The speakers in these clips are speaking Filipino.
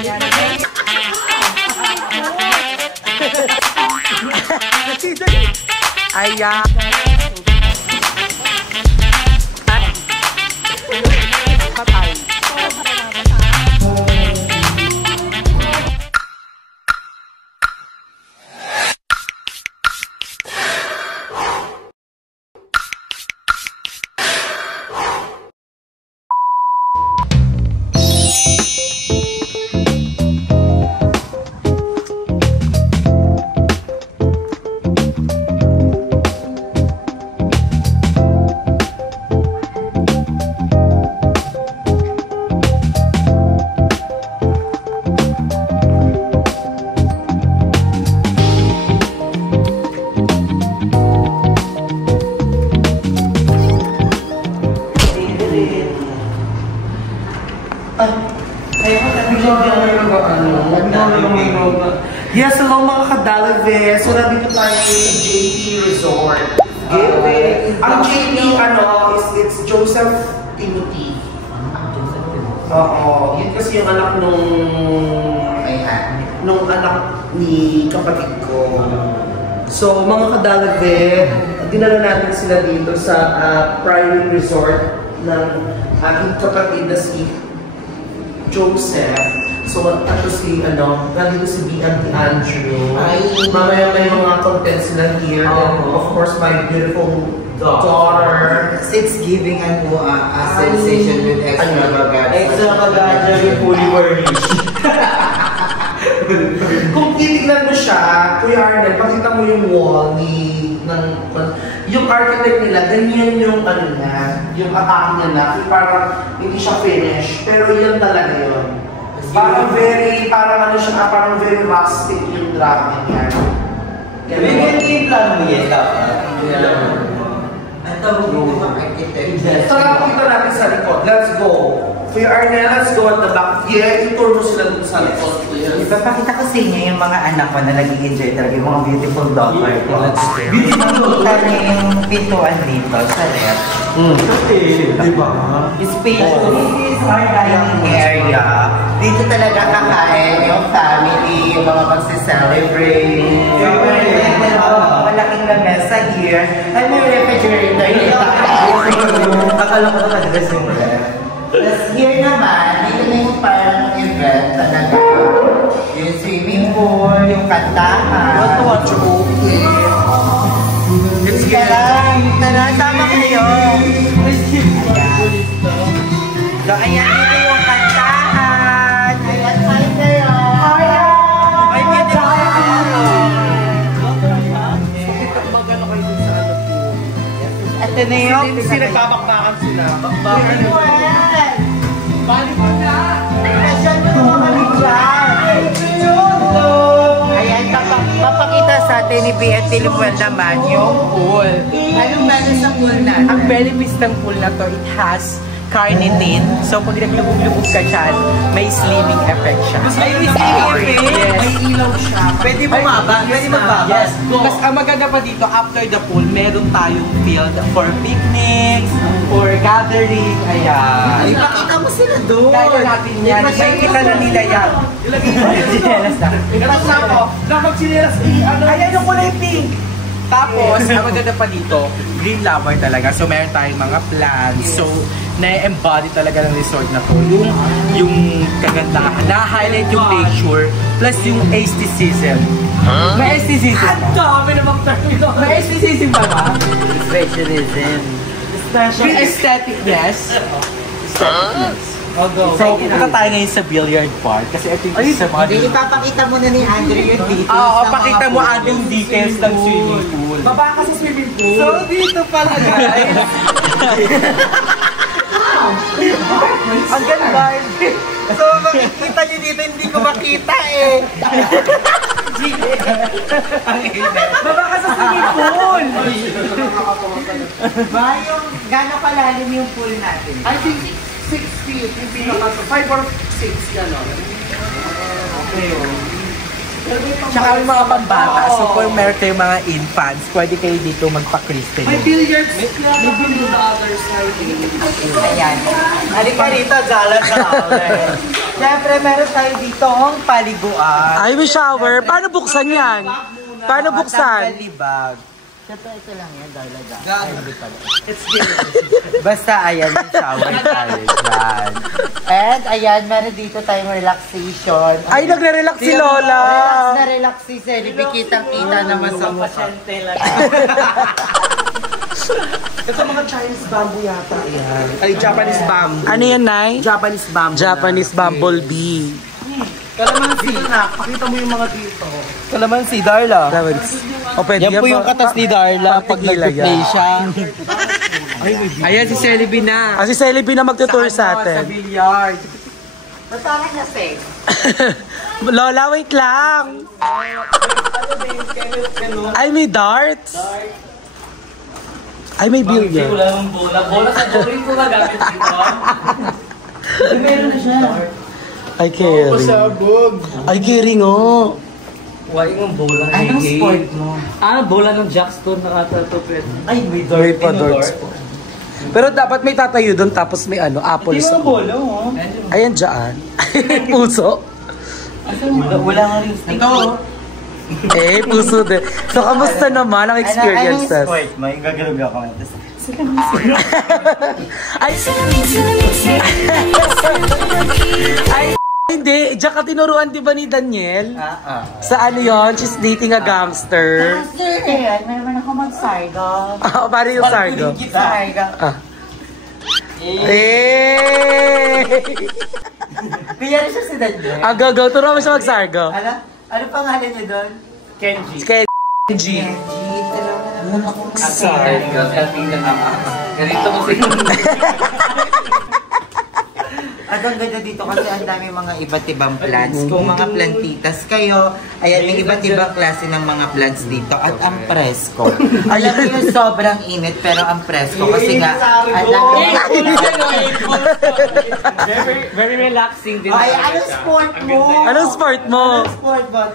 Ayan. Patay. Yes, hello mga kadalave. So, nandito tayo sa JP Resort. Ang JP, it's Joseph Timothy. Oo, yun kasi yung anak nung anak ni kapatid ko. So, mga kadalave, dinala natin sila dito sa private resort ng aking kapatid na si Joseph. So, nandito si BMT Andrew. Mamaya may mga content sila here. And of course, my beautiful daughter. It's giving a sensation with extravaganza. Extravaganza with fully furnished. Kung titignan mo siya, Kuya Arnel, pakita mo yung wall yung architect nila, ganyan yung yung atake niya na, parang hindi siya finish. Pero yan talaga yun. Parang very rustic yung dragon niya. Ganyan yung plano mo yan dapat. Ang tawag dito mga architect. Tara, pakita natin sa likod. Let's go. Kuya Arnel, let's go at the back. Yeah, i-tour mo sila dun sa likod. Ipapakita ko sa inyo yung mga anak ko na nag-enjoy talaga, yung mga beautiful daughter ko. Beautiful niya yung pintuan dito sa left. Diba? Spacious our dining area. Dito talaga kakain yung family, yung mga magse-celebrate. Malaking lamesa here. Ay, may refrigerator. Akala ko na madalas yung ref. Tapos here naman, dito na yung parang event talaga. Yung swimming pool, yung kantahan. It's good. Tara, sama kayo. So, ayan, dito yung kantahan. Ayan, hi kayo. Ay, beautiful. Ito na yung Sinagbabakbakan sila. bakbakan. Balik mo na. Nasyan mo naman kami dyan. Ayan, papakita sa atin ni BNT Lipuel naman yung pool. Anong meron sa pool na? Ang benefits ng pool na to, it has carnitine. So, pag naglubog-lubog ka dyan, may slimming effect siya. May slimming effect? Yes. May ilaw siya. Pwede bumaba? Pwede magbaba? Yes. Mas ang maganda pa dito, after the pool, meron tayong field for picnics, for gathering. Ayan. Ipakita mo sila doon. Kaya natin yan. Makikita na nila yan. Ilagay mo yung chinelas na. Tapos ako, nakapagsinelas Ayan yung kulay pink. Tapos, ang maganda pa dito, green lover talaga. So, meron tayong mga plants. So, na-embody talaga ng resort na to. Yung kagandahan, na-highlight yung nature, plus yung aestheticism. May aestheticism. Ang dami na mag-termino. May aestheticism ba ba? Specialism. Yung aestheticness. Aestheticness. So, pupunta tayo ngayon sa billiard park kasi ito yung sa mga... Hindi, ipapakita mo na ni Andrew yung details. Oo, pakita mo yung details ng swimming pool. Baba ka sa swimming pool. So, dito pala guys. Ang ganda. So, makikita nyo dito, hindi ko makita eh. Baba ka sa swimming pool. Ba, yung gano'n kalalim yung pool natin? I think 6 feet, yung pinaka 5 or 6, gano'n. Okay, Tsaka may mga pambata. So, kung meron kayong mga infants, pwede kayo dito magpa-crystal. May billiards club on the other side. Ayan. Halika rito, Jala. Siyempre, meron tayo dito ang paliguan. Ay, may shower. Paano buksan yan? Paano buksan? Libag. Siyempre, ito lang yan, dalaga. Basta, ayan, yung shower tayo dyan. And, ayan, meron dito tayong relaxation. Ay, nagre-relax si Lola. Relax na relax si Celebi. Kitang-kita naman sa mukha. Ito mga Chinese bamboo yata. Ayan. Ay, Japanese bamboo. Ano yan, Nay? Japanese bamboo. Japanese bumblebee. Kalamansi na. Pakita mo yung mga dito. Kalamansi, Darla. O, pwede Yan po yung katas ni Darla pag nag-play siya. Ayan si Celebi na. Si Celebi na magtutour sa Sa atin. billiard. Masarap na sex. Lola, wait lang. Ay, may darts. Ay, may billiard. Wala namang bola. Bola sa boring ko gagamit dito. Meron na siya. Ay, Kerry. Ay, Kerry nga. Wala yung bola. Anong sport mo? Bola ng Jackstone na katatupit. Ay, may May pa darts po. Pero dapat may tatayo doon tapos may apple sa Bola, oh. Ayan dyan. Puso. Wala nga rin stick. Ito. Puso din. So, kamusta naman ang experiences? Anong sport mo? Yung gagalog ako. Ay, hindi. Diyan ka tinuruan, di ba, ni Daniel? Sa ano yun? She's dating a gangster. Sir, ayan, meron ako mag-sargo. Paano yung sargo? Sargo. Kaya rin siya si Daniel. Go. Turuan mo siya mag-sargo. Ano pangalan niya doon? Kenji. Kenji. Sorry. Ganito ko sa'yo. At ang ganda dito kasi ang dami mga iba't ibang plants. Kung mga plantitas kayo, ayan, may iba't ibang klase ng mga plants dito. At ang presko. Alam mo yung sobrang init, pero ang presko kasi nga, alam mo. Very relaxing din. Ay, anong sport mo? Anong sport mo? Anong sport mo?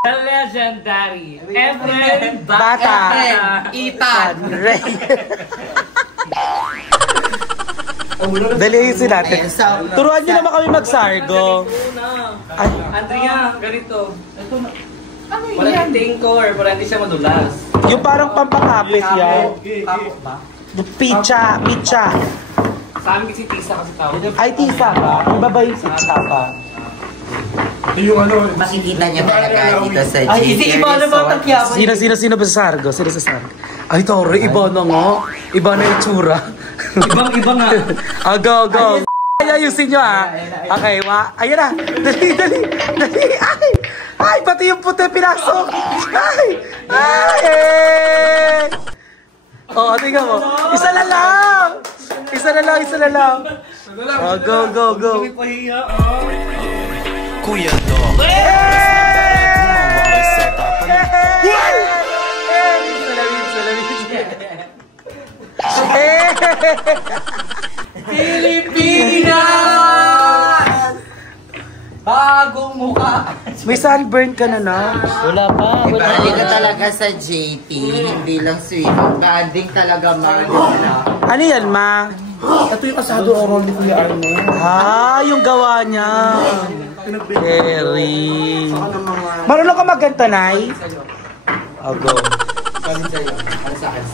The legendary Efren Bata. Ethan. Ray. Dalisin natin. Turuan nyo naman kami mag-sargo. Andrea, ganito. Ito na. Wala yung tingkor, para hindi siya madulas. Yung parang pampakapit yan. Picha. Sa amin kasi tisa kasi tawag. Ay, tisa ba? Iba ba yung picha pa? Makikita niyo talaga dito sa GT Ay, iba na ba tagyaman? Sino ba sa sargo? Sino sa sargo? Ay, Toro, iba na nga. Iba na yung tsura. Ibang-iba nga. Go. Ay, ayusin nyo Okay, ayan na. Dali. Ay, pati yung puti pinasok. Ay. Tingnan mo. Isa na lang. Go. Kuya Dog. Pilipinas! Bagong mukha. May sunburn ka na. Wala pa. Banding ka talaga sa JT, hindi lang swimming. Banding talaga mga. Ano yan, ma? Ito yung asado oral ni Kuya Arnold. Yung gawa niya. Kerry. Marunong ka magkanta, Nay? Go.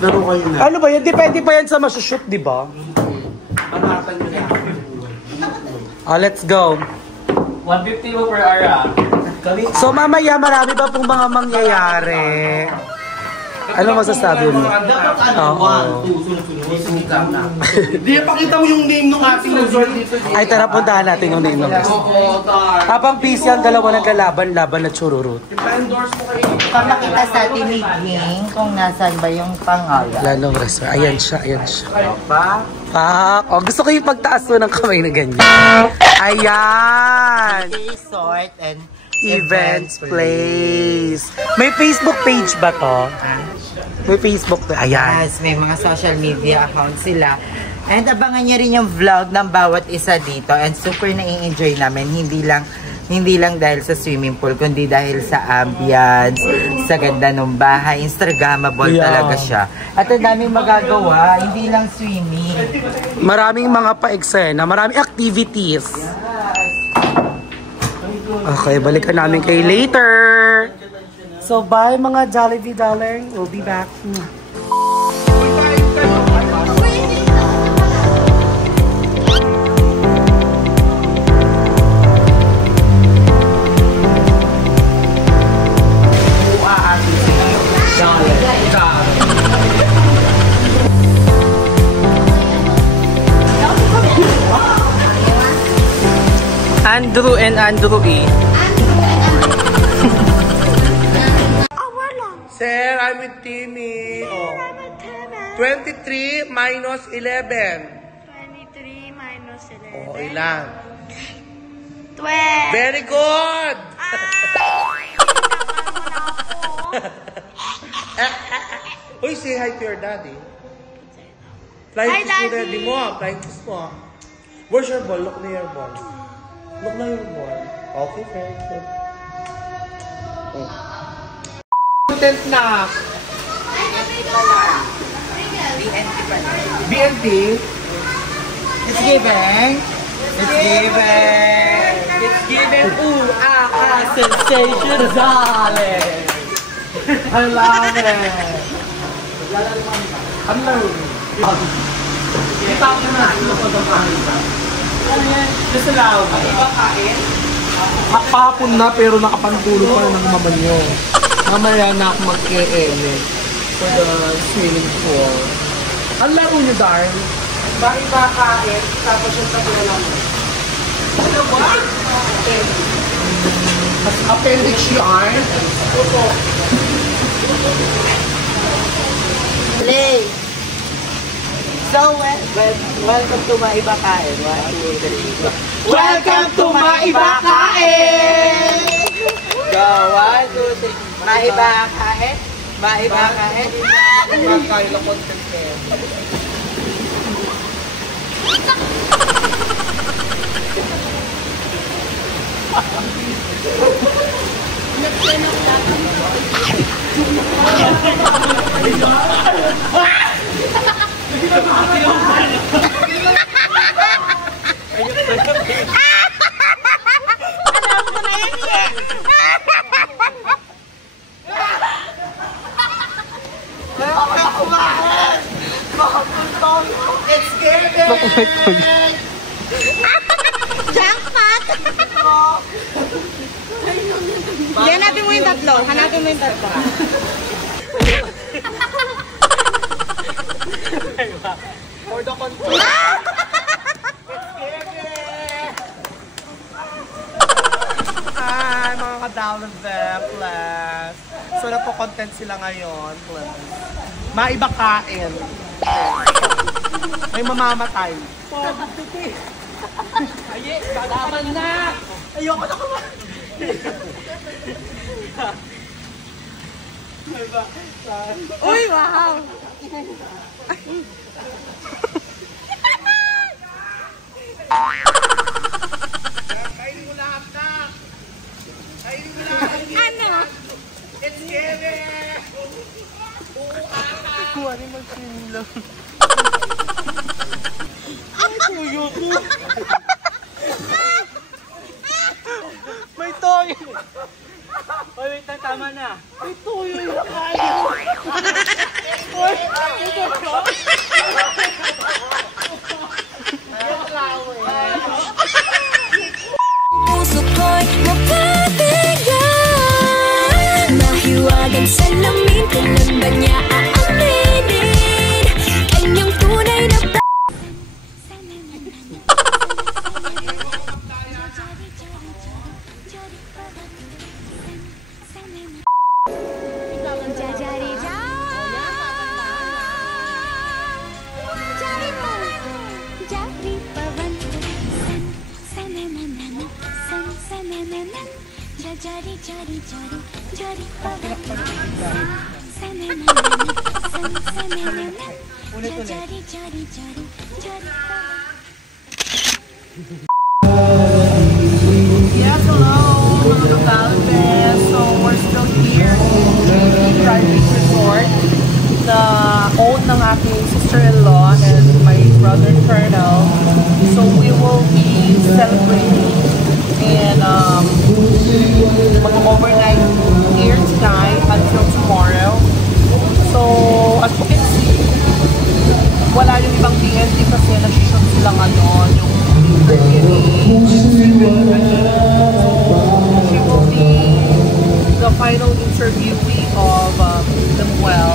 Laro kayo na. Ano ba yan? Depende pa yan sa masushoot, di ba? Let's go. 150 mo per hour. So mamaya marami pa pong mga mangyayari. Ano masasabi mo? Hindi, pakita mo yung name ng ating resort dito. Ay, tara, puntahan natin yung name ng resort. Habang busy ang dalawa nagkalaban-laban na chururut. Papakita sa atin ni Ging kung nasan ba yung pangalan. Lalong resort. Ayan siya. Gusto ko yung pagtaas mo ng kamay na ganyan. Ayan! Resort and Events Place. May Facebook page ba to? May Facebook page. Ayan. Yes, may mga social media accounts sila. And abangan nyo rin yung vlog ng bawat isa dito. And super na-enjoy namin. Hindi lang Hindi lang dahil sa swimming pool, kundi dahil sa ambience, sa ganda ng bahay. Instagrammable talaga siya. At ang daming magagawa, hindi lang swimming. Maraming mga pa-eksena, maraming activities. Okay, balikan namin kay later. So bye mga Jollibee darling. We'll be back. Andrew and Andrew E. Sir, I'm with Timmy. Oh. 23 minus 11. 23 minus 11. Oh, ilan? 12. Very good! Uy, say hi to your daddy. Flying Hi, kiss mo Daddy. daddy mo. Flying kiss mo. Where's your ball? Look na your ball. Look na your ball. Okay, very good. Content na. BNT. It's giving. It's giving. It's giving sensation, darling. I love it. Hello. Kita ko na. Ano yan? Just allow. Iba kain? Kapapon na pero nakapantulog pa ng mama nyo. Mamaya na ako mag-e-eme for the swimming pool. Ang laro nyo, darling. Iba kain, tapos yung tabulan mo. Ano ba? Appendix yarn. Play! So, welcome to Maiba Kain. 1, 2, 3. Welcome to Maiba Kain! Go, 1, 2, 3. Maiba Kain. Maiba Kain. Magkain lang content kayo. It's giving! Jackpot! Hindi, hanapin mo yung tatlo. Hanapin mo yung tatlo. For the control. Hi, mga ka-download them, plus. So, nagpo-content sila ngayon, plus. Maiba kain. May mamamatay. Aye, kalaman na! Ayoko na kumain. Uy, wow! Kainin mo lahat na. Kainin mo lahat. Ano? It's giving! Kuha rin mag-swimming lang. May toyo! Oy, wait lang, tama na. May toyo yung kaya! Uy! Ito ko! Puso ko'y mapapigyan. Mahiwagang salamin, kailan ba niya aaminin? Kanyang tunay na Yes, hello! Galvez. So we're still here in private resort na own ng aking sister-in-law and my brother Colonel. So we will be celebrating and mag-overnight here tonight until tomorrow. So as you can see, wala yung ibang BNT kasi nag-shoot silang yung she will be the final interviewee of Lemuel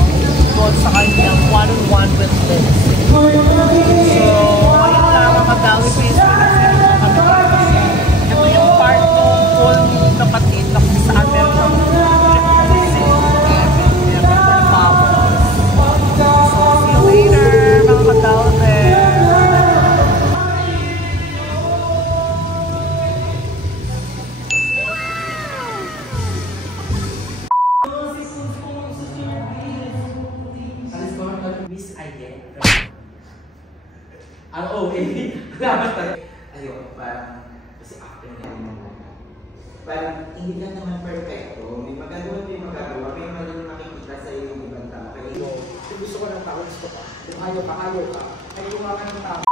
doon sa kanyang one-on-one with Liz. So, ayun lang mga Galvez, ito yung part ng full kapatid na kung saan meron ng Miss Ayen. Dapat talaga. Ayun, parang kasi after na Parang hindi lang naman perfecto. May magagawa, may maling makikita sa iyo yung ibang tao. Kaya kung gusto ko ng tao, gusto ka. Kung ayaw ka, ayaw ka. Ay, yung mga ng tao.